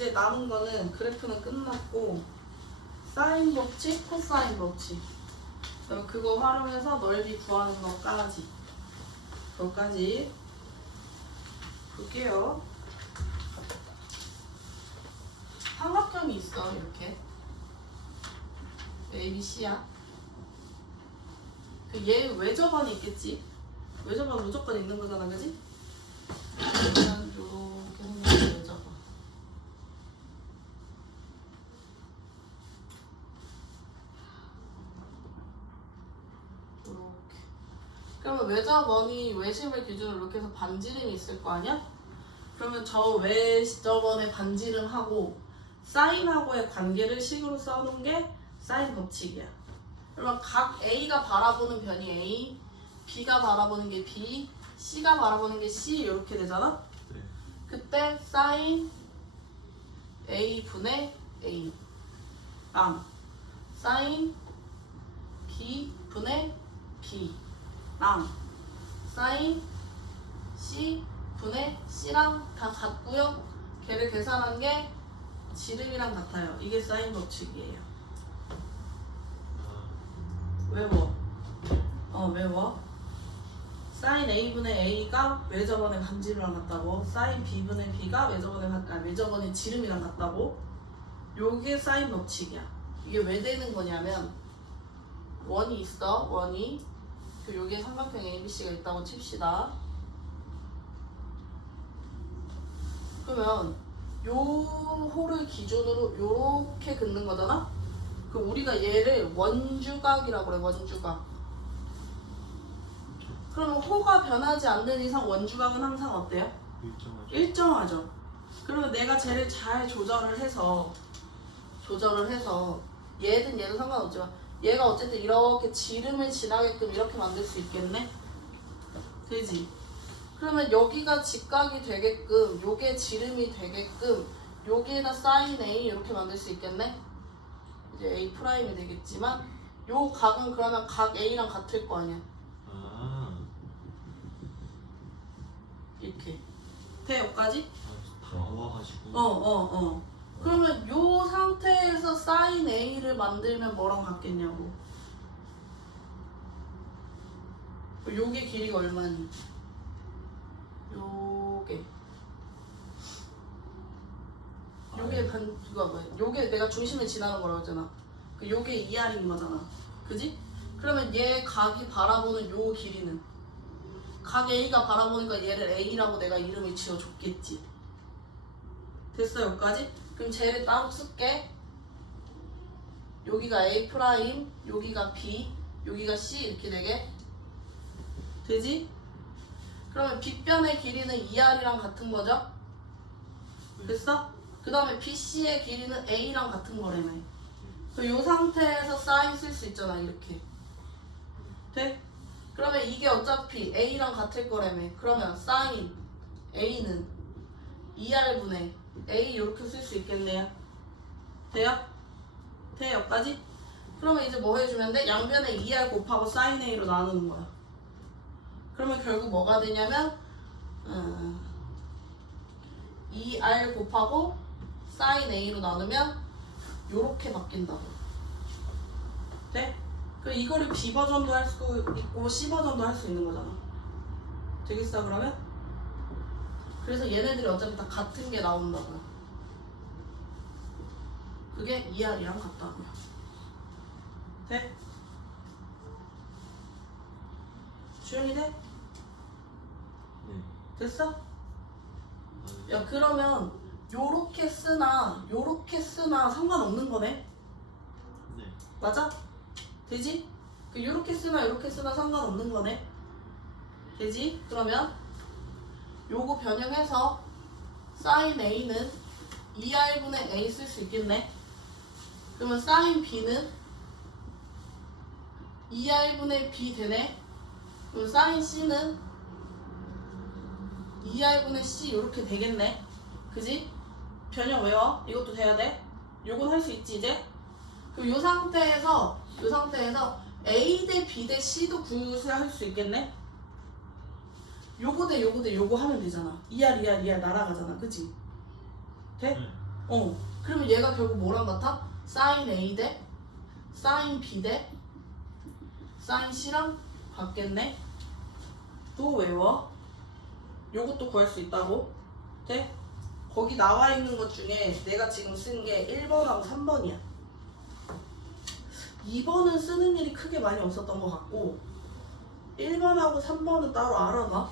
이제 남은 거는 그래프는 끝났고 사인 법칙, 코사인 법칙 그거 활용해서 넓이 구하는 것까지 그것까지 볼게요. 삼각형이 있어 이렇게 A, B, C야. 얘 외접안이 있겠지? 외접안 무조건 있는 거잖아, 그지? 일단 요렇게 생긴 외접안. 요렇게. 그러면 외접원이 외심을 기준으로 이렇게 해서 반지름이 있을 거 아니야? 그러면 저 외접원의 반지름하고 사인하고의 관계를 식으로 써놓은 게 사인 법칙이야. 그러면 각 A가 바라보는 변이 A, B가 바라보는 게 B, C가 바라보는 게 C 이렇게 되잖아? 네. 그때 사인 A 분의 A 랑 사인 B 분의 B 랑 사인 C 분의 C랑 다 같고요. 걔를 계산한 게 지름이랑 같아요. 이게 사인 법칙이에요. 외워. 외워. 사인 A분의 A가 외접원의 반지름이랑 같다고. 사인 B분의 B가 외접원의 지름이랑 같다고. 요게 사인 법칙이야. 이게 왜 되는 거냐면 원이 있어. 원이. 요게 삼각형 ABC가 있다고 칩시다. 그러면 요 호를 기준으로 요렇게 긋는 거잖아? 그럼 우리가 얘를 원주각이라고 그래, 원주각. 그러면 호가 변하지 않는 이상 원주각은 항상 어때요? 일정하죠. 일정하죠. 그러면 내가 쟤를 잘 조절을 해서 얘든 상관없지만 얘가 어쨌든 이렇게 지름을 지나게끔 이렇게 만들 수 있겠네? 되지? 그러면 여기가 직각이 되게끔 요게 지름이 되게끔 여기에다 사인 A 이렇게 만들 수 있겠네? 이제 A 프라임이 되겠지만 요 각은 그러면 각 A랑 같을 거 아니야. 이렇게 돼 여기까지? 다 모아가지고. 그러면 요 상태에서 사인 A를 만들면 뭐랑 같겠냐고. 요게 길이가 얼마니? 요게 내가 중심을 지나는 거라고 했잖아. 요게 2R인 거잖아. 그지? 그러면 얘 각이 바라보는 요 길이는 각 A가 바라보니까 얘를 A라고 내가 이름을 지어줬겠지. 됐어 여기까지? 그럼 쟤를 따로 쓸게. 여기가 A 프라임, 여기가 B, 여기가 C 이렇게 되게 되지? 그러면 빗변의 길이는 2R이랑 같은 거죠? 됐어? 그 다음에 BC의 길이는 A랑 같은 거라며. 이 상태에서 사인 쓸 수 있잖아 이렇게. 돼? 그러면 이게 어차피 A랑 같을 거라며. 그러면 사인 A는 2R분의 A 이렇게 쓸 수 있겠네요. 돼요? 돼 여기까지? 그러면 이제 뭐 해주면 돼? 양변에 2R 곱하고 사인 A로 나누는 거야. 그러면 결국 뭐가 되냐면 2R 곱하고 사인 A로 나누면 요렇게 바뀐다고. 돼? 그 이거를 B 버전도 할 수 있고 C 버전도 할 수 있는 거잖아. 되겠어 그러면? 그래서 얘네들이 어차피 다 같은 게 나온다고요. 그게 2R이랑 같다고요. 돼? 주영이 돼? 네. 됐어? 야 그러면 요렇게 쓰나 상관없는 거네? 네. 맞아? 되지? 요렇게 쓰나 상관없는 거네? 되지? 그러면 요거 변형해서 사인 A는 2R분의 A 쓸 수 있겠네? 그러면 사인 B는 2R분의 B 되네? 그럼 사인 C는 2R분의 C 이렇게 되겠네? 그지? 변형 외워? 이것도 돼야 돼? 요건 할 수 있지 이제? 그럼 요 상태에서 A 대 B 대 C도 구할 수 있겠네? 요거 대 요거 대 요거 하면 되잖아. 2R 날아가잖아. 그지? 돼? 네. 그러면 얘가 결국 뭐랑 같아? 사인 A 대 사인 B 대 사인 C랑 같겠네? 또 외워? 요것도 구할 수 있다고? 돼? 거기 나와 있는 것 중에 내가 지금 쓴 게 1번하고 3번이야. 2번은 쓰는 일이 크게 많이 없었던 것 같고 1번하고 3번은 따로 알아놔.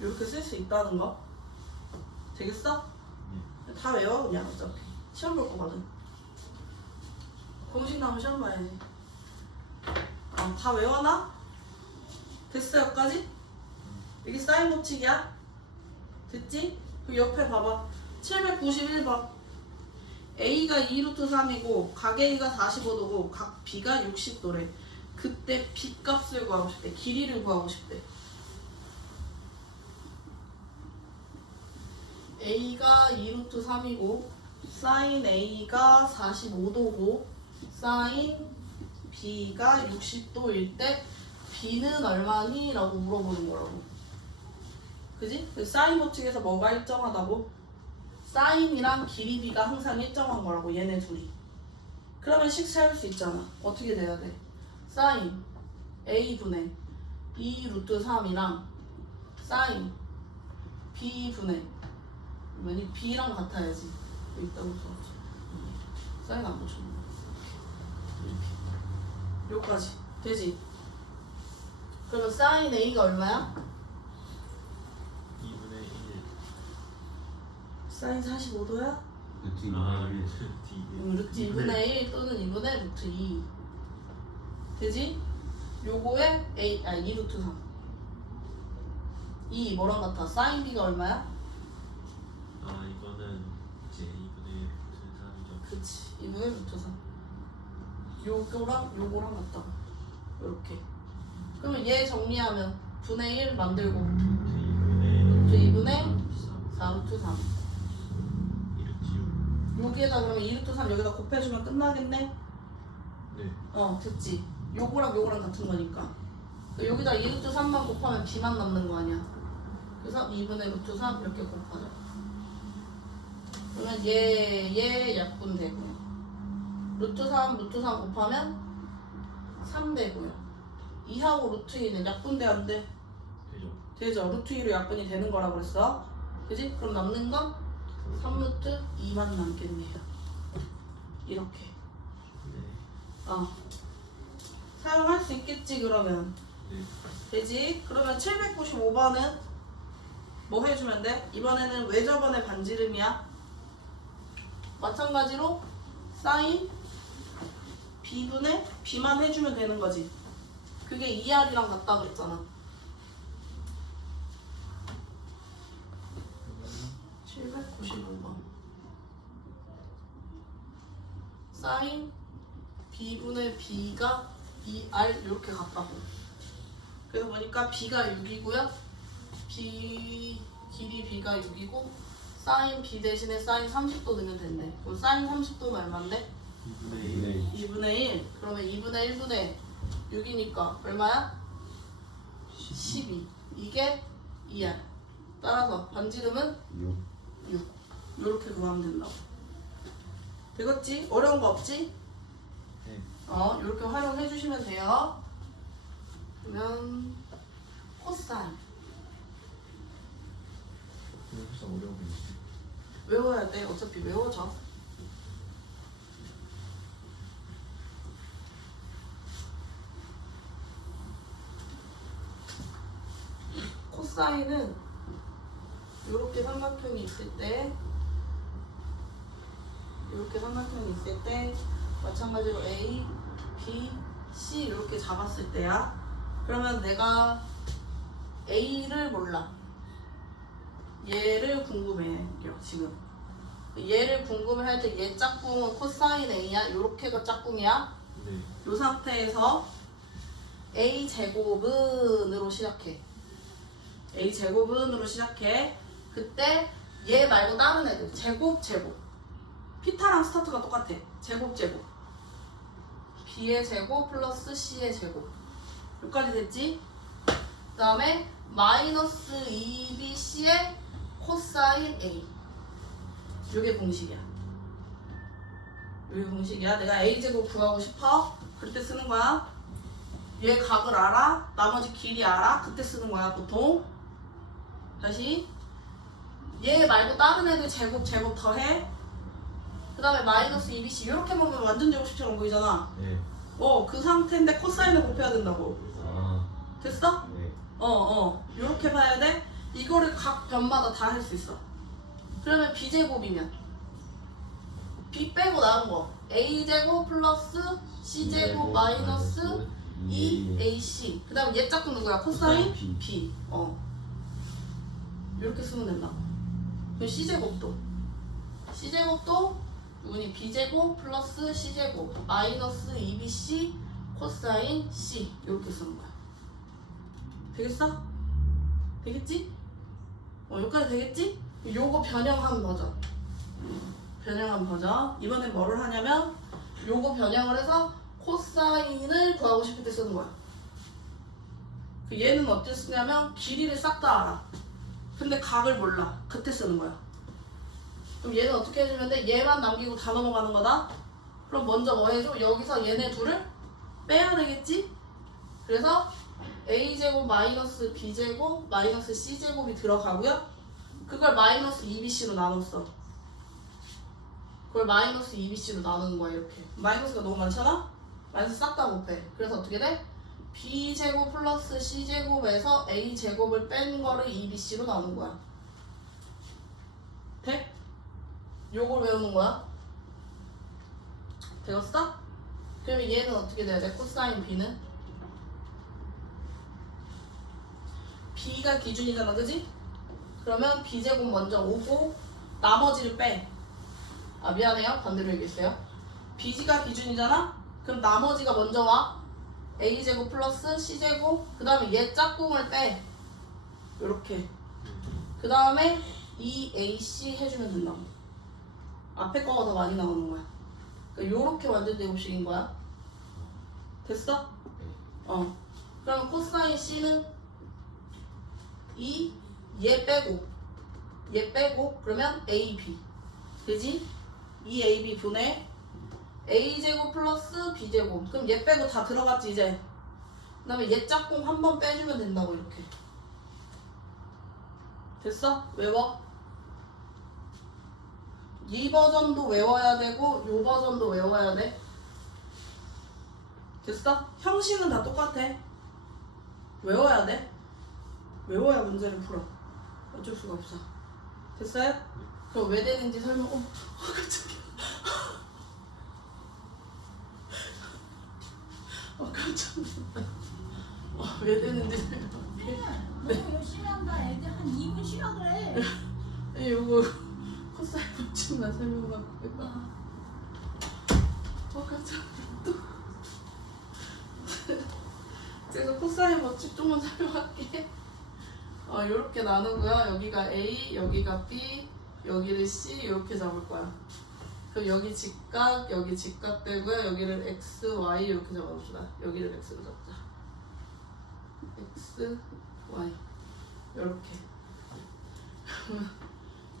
이렇게 쓸 수 있다는 거. 되겠어? 다 외워 그냥 어차피. 시험 볼 거거든. 공식 나오면 시험 봐야지. 다 외워놔? 됐어 여기까지? 여기 사인 법칙이야. 됐지? 그 옆에 봐봐. 791번. A가 2루트 3이고 각 A가 45도고 각 B가 60도래. 그때 B 값을 구하고 싶대. 길이를 구하고 싶대. A가 2루트 3이고 사인 A가 45도고 사인 B가 60도일 때 B는 얼마니? 라고 물어보는 거라고. 그지? 사인 법칙에서 뭐가 일정하다고? 사인이랑 길이 B가 항상 일정한 거라고 얘네 둘이. 그러면 식 세울 수 있잖아. 어떻게 돼야 돼? 사인 A분의 2루트 3이랑 사인 B분의 이 B랑 같아야지. 여기 있다고 써야지. 사인 안 붙였네. 여기까지 되지? 그러면 사인 A가 얼마야? 2분의 1. 사인 45도야? 루트 루트 2분의 1 또는 2분의 루트 2 되지? 요거에 A, 2루트 3 이 뭐랑 같아? 사인 B가 얼마야? 이거는 이제 2분의 루트 3이죠. 그치 2분의 루트 3 요거랑 같다. 요렇게. 그러면 얘 정리하면 분의 1 만들고 루트 2분의 4루트 3 이렇게 여기에다 그러면 2루트 3 여기다 곱해주면 끝나겠네? 네. 됐지. 요거랑 같은 거니까. 여기다 2루트 3만 곱하면 B만 남는 거 아니야. 그래서 2분의 루트 3 이렇게 곱하자. 그러면 얘 약분 되고요. 루트 3 곱하면 3 되고요. 2하고 루트 2는 약분돼 안 돼? 되죠. 되죠. 루트 2로 약분이 되는 거라고 그랬어. 그지? 그럼 남는 건 3루트 2만 남겠네요. 이렇게. 네. 사용할 수 있겠지 그러면. 네. 되지? 그러면 795번은 뭐 해주면 돼? 이번에는 왜 저번에 반지름이야? 마찬가지로 사인 B분의 B만 해주면 되는 거지. 그게 2R이랑 같다 그랬잖아. 795번 사인 B분의 B가 2R 이렇게 같다고. 그래서 보니까 B가 6이고요 B 길이 B가 6이고 사인 B 대신에 사인 30도 넣으면 된대. 그럼 사인 30도는 얼마인데? 2분의 1. 2분의 1. 그러면 2분의 1분의 6이니까 얼마야? 12. 이게 2R. 따라서 반지름은 6. 요렇게 구하면 된다고. 되겠지? 어려운 거 없지? 네. 요렇게 활용해 주시면 돼요. 그러면 코사인 이거 진짜 어려워 보이지. 외워야 돼. 어차피 외워져. 코사인은 이렇게 삼각형이 있을 때 마찬가지로 A, B, C 이렇게 잡았을 때야. 그러면 내가 A를 몰라. 얘를 궁금해. 지금 얘를 궁금해할 때 얘 짝꿍은 코사인 A야. 요렇게가 짝꿍이야. 네. 요 상태에서 A 제곱은으로 시작해. A 제곱은으로 시작해. 그때 얘 말고 다른 애들 제곱. 피타랑 스타트가 똑같아. 제곱. B의 제곱 플러스 C의 제곱. 여기까지 됐지? 그 다음에 마이너스 2BC의 코사인 A. 요게 공식이야. 여기 공식이야. 내가 a제곱 구하고 싶어. 그럴 때 쓰는 거야. 얘 각을 알아. 나머지 길이 알아. 그때 쓰는 거야 보통. 다시 얘 말고 다른 애들 제곱 더해. 그 다음에 마이너스 2bc 이렇게 보면 완전 제곱식처럼 보이잖아. 네. 그 상태인데 코사인을 곱해야 된다고. 아. 됐어? 네. 이렇게 봐야 돼. 이거를 각 변마다 다 할 수 있어. 그러면 b제곱이면 b 빼고 나온 거 a제곱 플러스 c제곱 마이너스 2ac. 그 다음에 얘 짝꿍 누구야? 코사인 B. b. 이렇게 쓰면 된다. 그럼 c제곱도 누구니? b제곱 플러스 c제곱 마이너스 2bc 코사인 c. 이렇게 쓰는 거야. 되겠어? 되겠지? 여기까지 되겠지? 요거 변형한 버전. 이번엔 뭐를 하냐면 요거 변형을 해서 코사인을 구하고 싶을 때 쓰는 거야. 얘는 어떻게 쓰냐면 길이를 싹 다 알아. 근데 각을 몰라. 그때 쓰는 거야. 그럼 얘는 어떻게 해주면 돼? 얘만 남기고 다 넘어가는 거다. 그럼 먼저 뭐 해줘? 여기서 얘네 둘을 빼야 되겠지? 그래서 a제곱 마이너스 b제곱 마이너스 c제곱이 들어가고요. 그걸 마이너스 2bc로 나눴어. 그걸 마이너스 2bc로 나누는 거야. 이렇게 마이너스가 너무 많잖아? 마이너스 싹 다 곱해. 그래서 어떻게 돼? b제곱 플러스 c제곱에서 a제곱을 뺀 거를 2bc로 나눈 거야. 돼? 요걸 외우는 거야. 되었어? 그러면 얘는 어떻게 돼야 돼? 코사인 b는? b가 기준이잖아, 그지? 그러면 b제곱 먼저 오고 나머지를 빼. 미안해요. 반대로 얘기했어요. b가 기준이잖아? 그럼 나머지가 먼저 와. a제곱 플러스 c제곱 그 다음에 얘 짝꿍을 빼. 요렇게. 그 다음에 2ac 해주면 된다고. 앞에 거가 더 많이 나오는 거야. 그러니까 요렇게 완전 제곱식인 거야. 됐어? 그러면 코사인 c는 얘 빼고 그러면 ab 그지? 2ab 분의 a제곱 플러스 b제곱. 그럼 얘 빼고 다 들어갔지 이제. 그 다음에 얘 짝꿍 한 번 빼주면 된다고. 이렇게 됐어? 외워. 이 버전도 외워야 되고 요 버전도 외워야 돼. 됐어? 형식은 다 똑같아. 외워야 돼. 외워야 문제를 풀어. 어쩔 수가 없어. 됐어요? 그럼 왜 되는지 설명. 깜짝이야. 깜짝 놀랐다. 왜 되는지 설명할게. 너무 열심히 한다. 애들 한 2분 쉬라 그래. 요거 코사인 법칙만 설명하고 해봐. 깜짝 놀랐다. 그래서 코사인 법칙 조금만 설명할게. 요렇게 나누고요. 여기가 A, 여기가 B, 여기를 C 이렇게 잡을 거야. 그럼 여기 직각, 여기 직각 되고요. 여기를 X, Y 이렇게 잡아봅시다. 여기를 X로 잡자. X, Y 이렇게.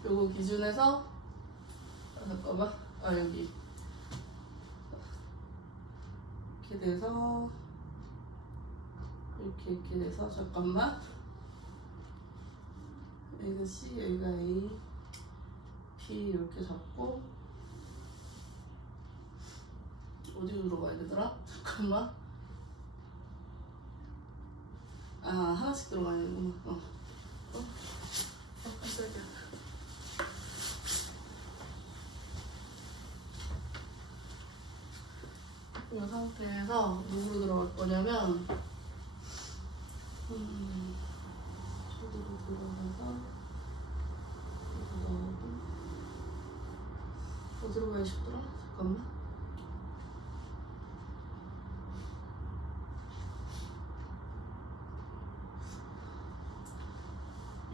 요거 기준에서 잠깐만. 여기 이렇게 돼서 이렇게 돼서 잠깐만. 여기가 C, 여기가 A, P 이렇게 잡고 어디로 들어가야 되더라? 잠깐만. 하나씩 들어가야 되구나. 깜짝이야. 이 상태에서 누구로 들어갈 거냐면 저기로 들어가서 이거 나오고 어디로 가야 싶더라? 잠깐만.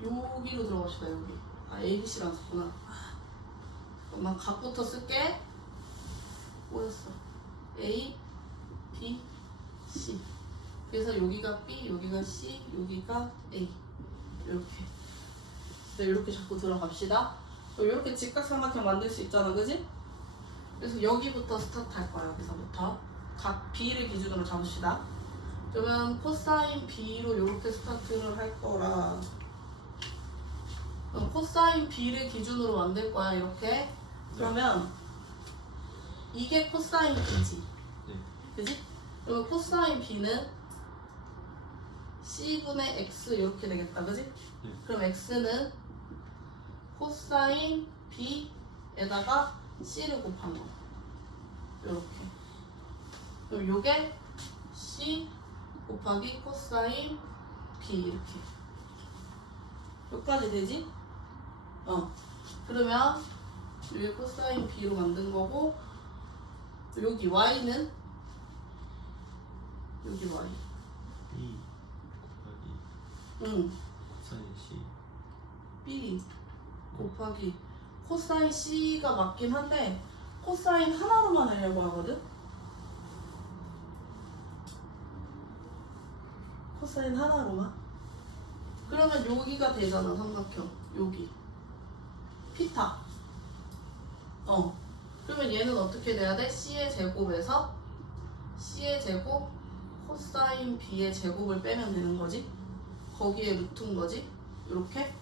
여기로 들어갑시다. 여기. ABC랑 썼구나. 잠깐만. 각부터 쓸게. 뭐였어? A, B, C. 그래서 여기가 B, 여기가 C, 여기가 A. 이렇게. 이렇게 자꾸 들어갑시다. 이렇게 직각삼각형 만들 수 있잖아, 그지? 그래서 여기부터 스타트 할 거야. 여기서부터 각 B를 기준으로 잡읍시다. 그러면 코사인 B로 이렇게 스타트를 할 거라. 그럼 코사인 B를 기준으로 만들 거야. 이렇게. 그러면 이게 코사인 B지. 네. 그지? 그러면 코사인 B는 C분의 X 이렇게 되겠다. 그지? 네. 그럼 X는 코사인 B에다가 C를 곱한 거. 이렇게. 그럼 요게 C 곱하기 코사인 B 이렇게. 여기까지 되지? 그러면 여기 코사인 B로 만든 거고 여기 Y는 여기 Y. B 곱하기 응. 코사인 C. B 곱하기 코사인 C가 맞긴 한데 코사인 하나로만 하려고 하거든? 코사인 하나로만? 그러면 여기가 되잖아. 삼각형 여기 피타. 그러면 얘는 어떻게 돼야 돼? C의 제곱에서 C의 제곱 코사인 B의 제곱을 빼면 되는 거지. 거기에 루트인 거지. 이렇게.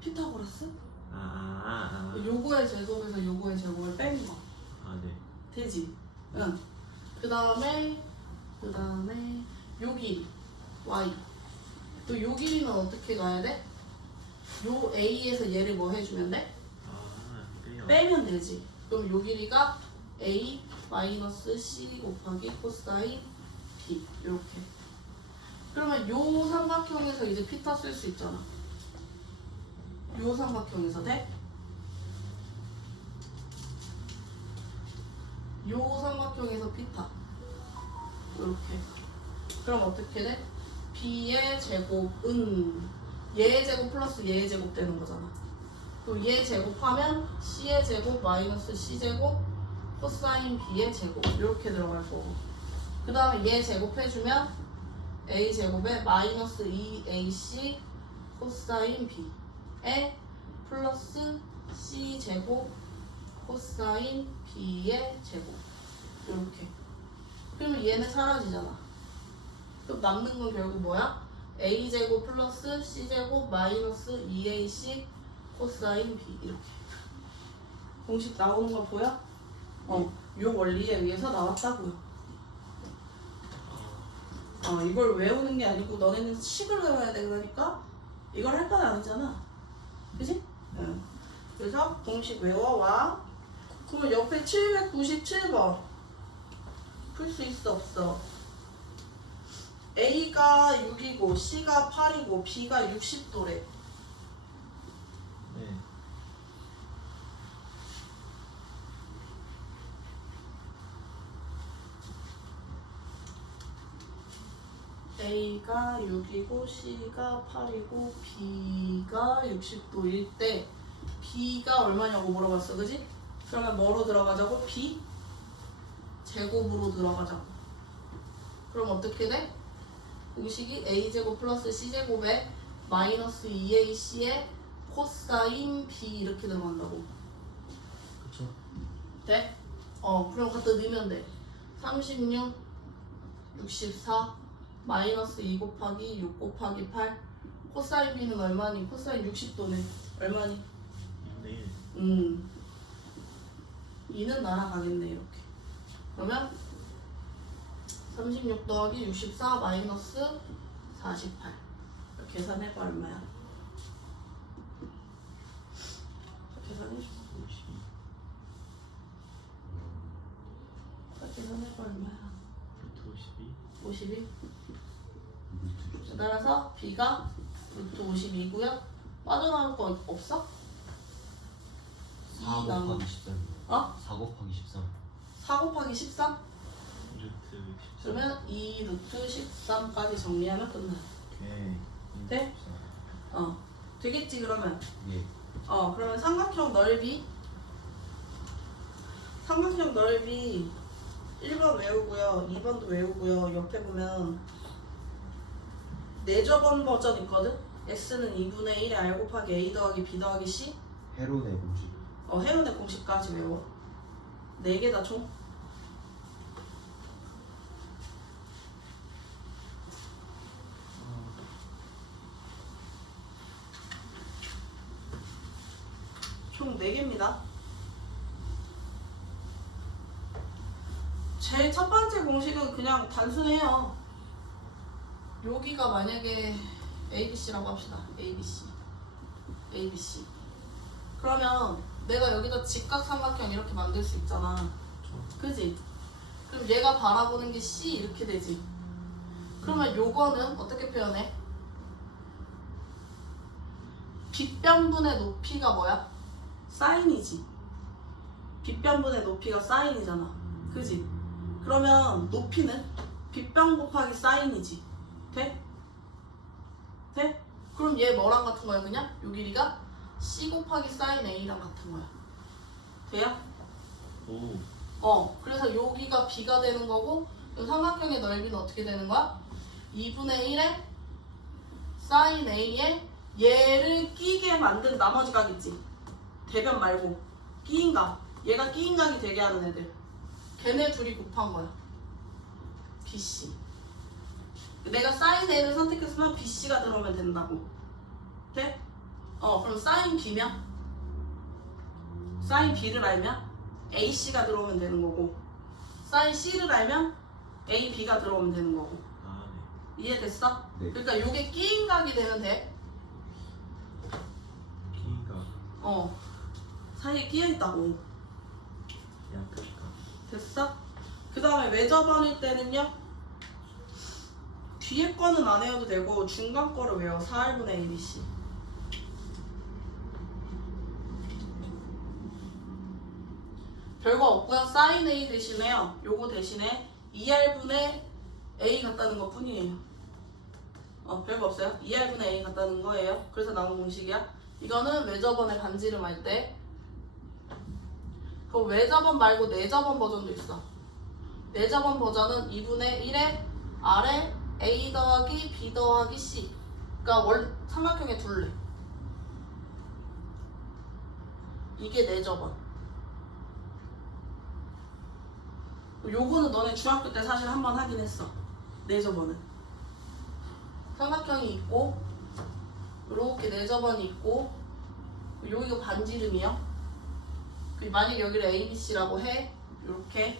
피타고라스? 요거의 제곱에서 요거의 제곱을 빼는 거. 네. 되지? 응. 그 다음에 요 길이 Y. 또 요 길이는 어떻게 가야 돼? 요 A에서 얘를 뭐 해주면 돼? 빼요. 빼면 되지. 그럼 요 길이가 A 마이너스 C 곱하기 코사인 B 이렇게. 그러면 요 삼각형에서 이제 피타 쓸 수 있잖아. 요 삼각형에서 돼? 요 삼각형에서 피타 이렇게. 그럼 어떻게 돼? B의 제곱은 얘의 제곱 플러스 얘의 제곱 되는 거잖아. 또 얘 제곱하면 C의 제곱 마이너스 C 제곱 코사인 B의 제곱 이렇게 들어갈 거고. 그 다음에 얘 제곱해주면 A 제곱에 마이너스 2AC 코사인 B에 플러스 C 제곱 코사인 B의 제곱 이렇게. 그러면 얘는 사라지잖아. 그럼 남는 건 결국 뭐야? A제곱 플러스 C제곱 마이너스 2AC 코사인 B 이렇게. 공식 나오는 거 보여? 요 원리에 의해서 나왔다고요. 이걸 외우는 게 아니고 너네는 식을 외워야 돼. 그러니까 이걸 할 건 아니잖아. 그치? 응. 그래서 공식 외워와. 그러면 옆에 797번 풀 수 있어 없어? A가 6이고 C가 8이고 B가 60도래. 네. A가 6이고 C가 8이고 B가 60도일 때 B가 얼마냐고 물어봤어. 그지? 그러면 뭐로 들어가자고? B 제곱으로 들어가자고. 그럼 어떻게 돼? 공식이 A제곱 플러스 C제곱에 마이너스 2AC의 코사인 B 이렇게 들어간다고. 그쵸? 돼? 그럼 갖다 넣으면 돼. 36, 64, 마이너스 2 곱하기 6 곱하기 8. 코사인 B는 얼마니? 코사인 60도네. 얼마니? 2분의 1. 2는 날아가겠네. 이렇게. 그러면 36 더하기 64 마이너스 48. 계산해봐. 얼마야? 계산해줘. 52. 계산해봐. 얼마야? 루트 52. 52. 따라서 B가 루트 52고요. 빠져나올 거 없어? 4 곱하기 13. 4 곱하기 13. 4 곱하기 13? 루트 13. 그러면 2 루트 13까지 정리하면 끝나. 오케이. 돼? 되겠지 그러면. 예. 그러면 삼각형 넓이 1번 외우고요, 2번도 외우고요. 옆에 보면 내저번 버전 있거든? X는 2분의 1에 R 곱하기 A 더하기 B 더하기 C? 헤론의 공식. 헤론의 공식까지 외워. 4개다 총. 총 4개입니다. 제일 첫 번째 공식은 그냥 단순해요. 여기가 만약에 ABC라고 합시다. ABC. 그러면 내가 여기다 직각삼각형 이렇게 만들 수 있잖아. 그지? 그럼 얘가 바라보는 게 C 이렇게 되지. 그러면 요거는 어떻게 표현해? 빗변분의 높이가 뭐야? 사인이지. 빗변분의 높이가 사인이잖아. 그지? 그러면 높이는 빗변 곱하기 사인이지. 돼? 돼? 그럼 얘 뭐랑 같은 거야 그냥? 요 길이가 C 곱하기 사인 A랑 같은 거야. 돼요? 오. 그래서 여기가 B가 되는 거고 이 삼각형의 넓이는 어떻게 되는 거야? 2분의 1에 사인 A에 얘를 끼게 만든 나머지 각 있지? 대변 말고 끼인 각. 얘가 끼인 각이 되게 하는 애들. 걔네 둘이 곱한 거야. BC. 내가 사인 A를 선택했으면 BC가 들어오면 된다고. 돼? 그럼 사인 B면? 사인 B를 알면 AC가 들어오면 되는 거고 사인 C를 알면 AB가 들어오면 되는 거고. 아, 네. 이해됐어? 네. 그러니까 요게 끼인 각이 되면 돼. K가 사이에 끼어있다고. 약할까? 됐어? 그 다음에 외접원일 때는요 뒤에 거는 안 외워도 되고 중간 거를 외워. 4R분의 ABC. 별거 없고요. 사인 A 대신에요 요거 대신에 2R분의 A 같다는 것 뿐이에요. 별거 없어요. 2R분의 A 같다는 거예요. 그래서 나온 공식이야. 이거는 외접원의 반지름 할 때. 그 외접원 말고 내접원 버전도 있어. 내접원 버전은 2분의 1에 R에 A 더하기 B 더하기 C. 그러니까 삼각형의 둘레. 이게 내접원. 요거는 너네 중학교 때 사실 한번 하긴 했어. 내접원은 삼각형이 있고 이렇게 내접원이 있고 여기가 반지름이요. 만약 여기를 ABC라고 해. 이렇게.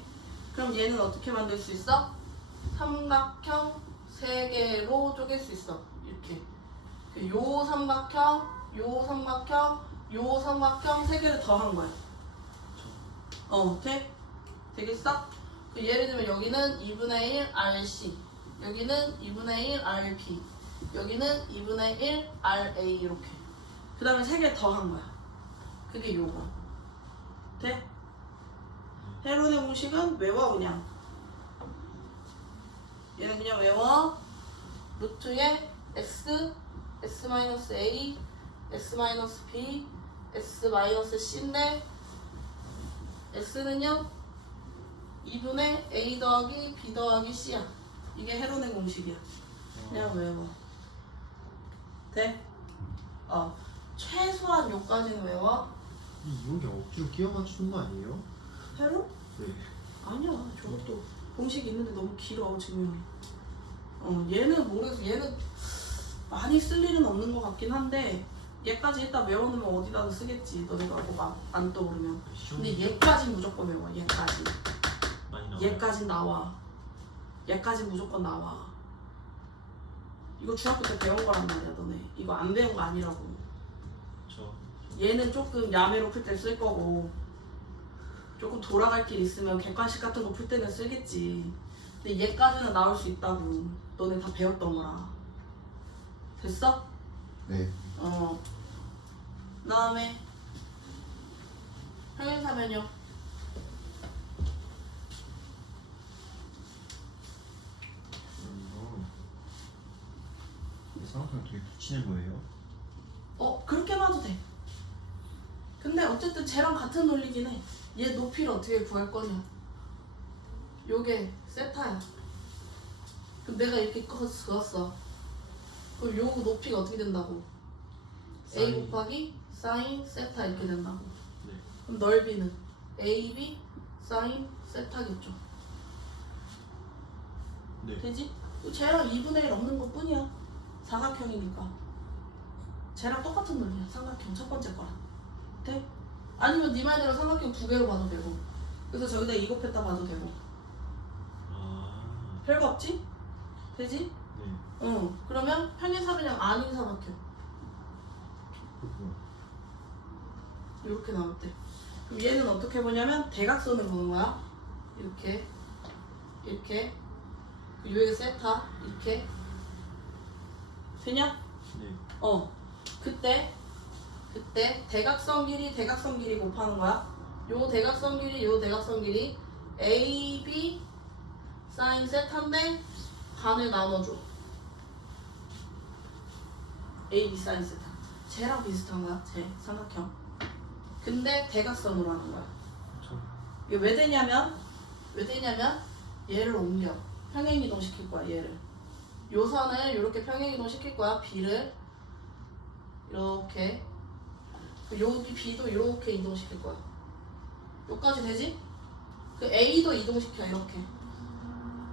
그럼 얘는 어떻게 만들 수 있어? 삼각형 3개로 쪼갤 수 있어. 이렇게. 요 삼각형, 요 삼각형, 요 삼각형 3개를 더한 거야. 돼? 되겠어? 예를 들면 여기는 2분의 1 RC, 여기는 2분의 1 RB, 여기는 2분의 1 RA 이렇게. 그 다음에 3개 더한 거야. 그게 요거. 돼? 헤론의 공식은 외워 그냥. 얘는 그냥 외워. 루트에 x, x-a, x-b, x-c인데 x는요 2분의 a 더하기 b 더하기 c야. 이게 헤론의 공식이야. 그냥 외워. 돼? 최소한 요까지는 외워. 이런 게 억지로 끼워 맞추는 거 아니에요? 헤론? 네. 아니야. 저것도 공식이 있는데 너무 길어 증명이. 얘는 모르겠어. 얘는 많이 쓸 일은 없는 것 같긴 한데 얘까지 일단 외워놓으면 어디다도 쓰겠지. 너네가 뭐 안 떠오르면. 근데 얘까지 무조건 외워. 얘까지. 많이 나와요. 얘까지 나와. 얘까지 무조건 나와. 이거 중학교 때 배운 거란 말이야 너네. 이거 안 배운 거 아니라고. 저 얘는 조금 야매로 풀 때 쓸 거고 조금 돌아갈 길 있으면 객관식 같은 거 풀 때는 쓰겠지. 근데 얘까지는 나올 수 있다고. 너네 다 배웠던 거라. 됐어? 네. 그 다음에 평행사면요. 삼각형 되게 붙이는 거예요? 그렇게 봐도 돼. 근데 어쨌든 쟤랑 같은 논리긴 해. 얘 높이를 어떻게 구할 거냐. 요게 세타야. 그럼 내가 이렇게 그었어. 그럼 요 높이가 어떻게 된다고? A 곱하기 사인 세타 이렇게 된다고. 네. 그럼 넓이는 AB 사인 세타겠죠. 네. 되지? 쟤랑 2분의 1 없는 것 뿐이야. 사각형이니까. 쟤랑 똑같은 논리야. 삼각형 첫 번째 거랑. 돼? 아니면 네 말대로 삼각형 두 개로 봐도 되고. 그래서 저기다 2 곱했다 봐도 되고. 아. 별거 없지? 되지? 네. 응. 그러면 평행사변형 아닌 삼각형. 그렇구나. 이렇게 나올 때. 그럼 얘는 어떻게 보냐면 대각선을 보는 거야. 이렇게. 이렇게. 요게 세타. 이렇게. 되냐? 네. 그때 대각선 길이 곱하는 거야. 요 대각선 길이 AB 사인 세타인데 반을 나눠줘. AB 사인 세타. 쟤랑 비슷한 거야. 쟤 삼각형. 근데 대각선으로 하는 거야. 그렇죠. 이게 왜 되냐면 얘를 옮겨. 평행 이동 시킬 거야. 얘를. 요 선을 이렇게 평행 이동 시킬 거야. B를 이렇게. 여기 B도 이렇게 이동시킬 거야. 여기까지 되지? 그 A도 이동시켜. 이렇게.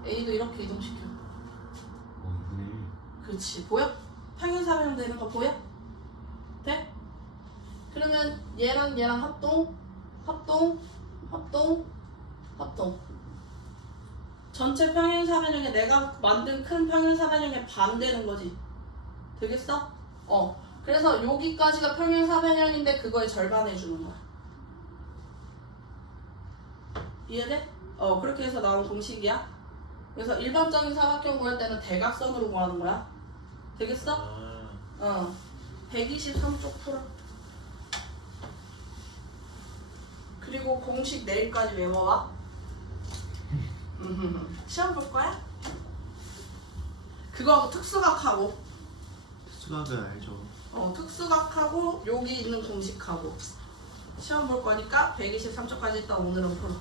A도 이렇게 이동시켜. 2분의 1. 그렇지. 보여? 평행사변형 되는 거 보여? 돼? 그러면 얘랑 합동. 전체 평행사변형에 내가 만든 큰 평행사변형에 반 되는 거지. 되겠어? 그래서 여기까지가 평행사변형인데 그거의 절반 해주는 거야. 이해돼? 그렇게 해서 나온 공식이야. 그래서 일반적인 사각형 구할 때는 대각선으로 구하는 거야. 되겠어? 아. 123쪽 풀어. 그리고 공식 내일까지 외워와. 시험 볼 거야? 그거하고 특수각하고. 수학은 알죠. 특수각하고 여기 있는 공식하고 시험 볼 거니까 123쪽까지 일단 오늘은 풀어.